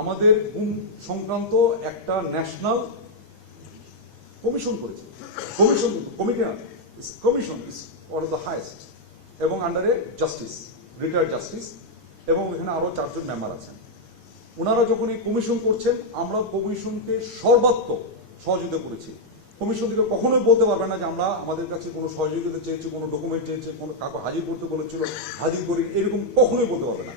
আমাদের গুম সংক্রান্ত একটা ন্যাশনাল কমিশন করেছে। কমিশন কমিটি না, commission is one of the highest, এবং আন্ডারে জাস্টিস, রিটায়ার্ড জাস্টিস, এবং এখানে আরো 4 জন মেম্বার আছেন। ওনারা যখন এই কমিশন করছেন, আমরা কমিশনকে সর্বাত্মক সহযোগিতা করেছি। কমিশন থেকে কখনোই বলতে পারবে না যে আমরা আমাদের কাছে কোনো সহযোগিতা চেয়েছি, কোনো ডকুমেন্ট চেয়েছে, কোনো কাউকে হাজির করতে বলেছিল, হাজির করি, এরকম কখনোই বলতে পারবে না।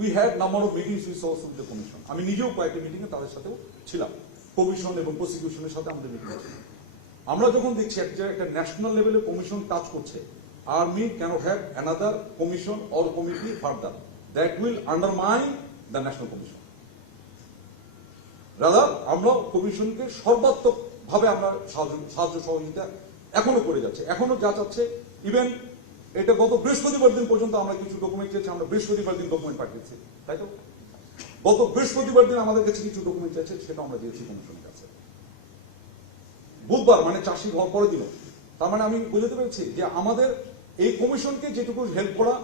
We had number of meetings with the commission. আমি নিজেও কয়েকটা মিটিংয়ে তাদের সাথেও ছিলাম, কমিশন এবং প্রসিকিউশনের সাথে আমাদের মিটিং ছিল। আমরা যখন দেখছি একটা ন্যাশনাল লেভেলে কমিশন কাজ করছে, army cannot have another commission or committee further that will undermine the national commission. Rather আমরা কমিশনকে সর্বাত্মক ভাবে আমরা সাহায্য সহযোগিতা এখনো করে যাচ্ছে, এখনো যা চাচ্ছে। ইভেন এটা গত বৃহস্পতিবার দিন পর্যন্ত আমরা কিছু ডকুমেন্ট চেয়েছি, আমরা বৃহস্পতিবার দিন ডকুমেন্ট পাঠিয়েছি, তাই তো? গত বৃহস্পতিবার দিন আমাদের কাছে কিছু ডকুমেন্ট চাইছে, সেটা আমরা দিয়েছি কমিশনের কাছে। বুধবার মানে চাষি হওয়ার পরের দিনও। তার মানে আমি বুঝতে পেরেছি যে আমাদের এই কমিশনকে যেটুকু হেল্প করা,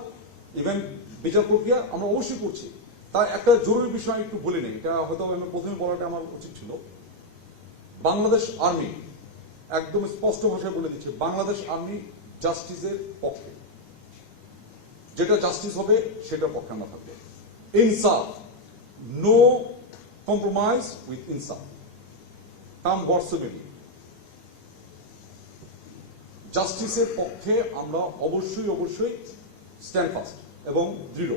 ইভেন বিচার প্রক্রিয়া আমরা অবশ্যই করছি। তার একটা জরুরি বিষয় একটু বলে নেই, এটা হয়তো আমি প্রথমে বলাটা আমার উচিত ছিল। বাংলাদেশ আর্মি একদম স্পষ্ট ভাষায় বলে দিচ্ছে, বাংলাদেশ আর্মি জাস্টিসের পক্ষে, যেটা জাস্টিস হবে সেটার পক্ষে আমরা থাকবো। ইনসাফ, নো কম্প্রোমাইজ উইথ ইনসাফ, কাম বর্সবিলি। জাস্টিসের পক্ষে আমরা অবশ্যই অবশ্যই স্ট্যান্ড ফাস্ট এবং দৃঢ়।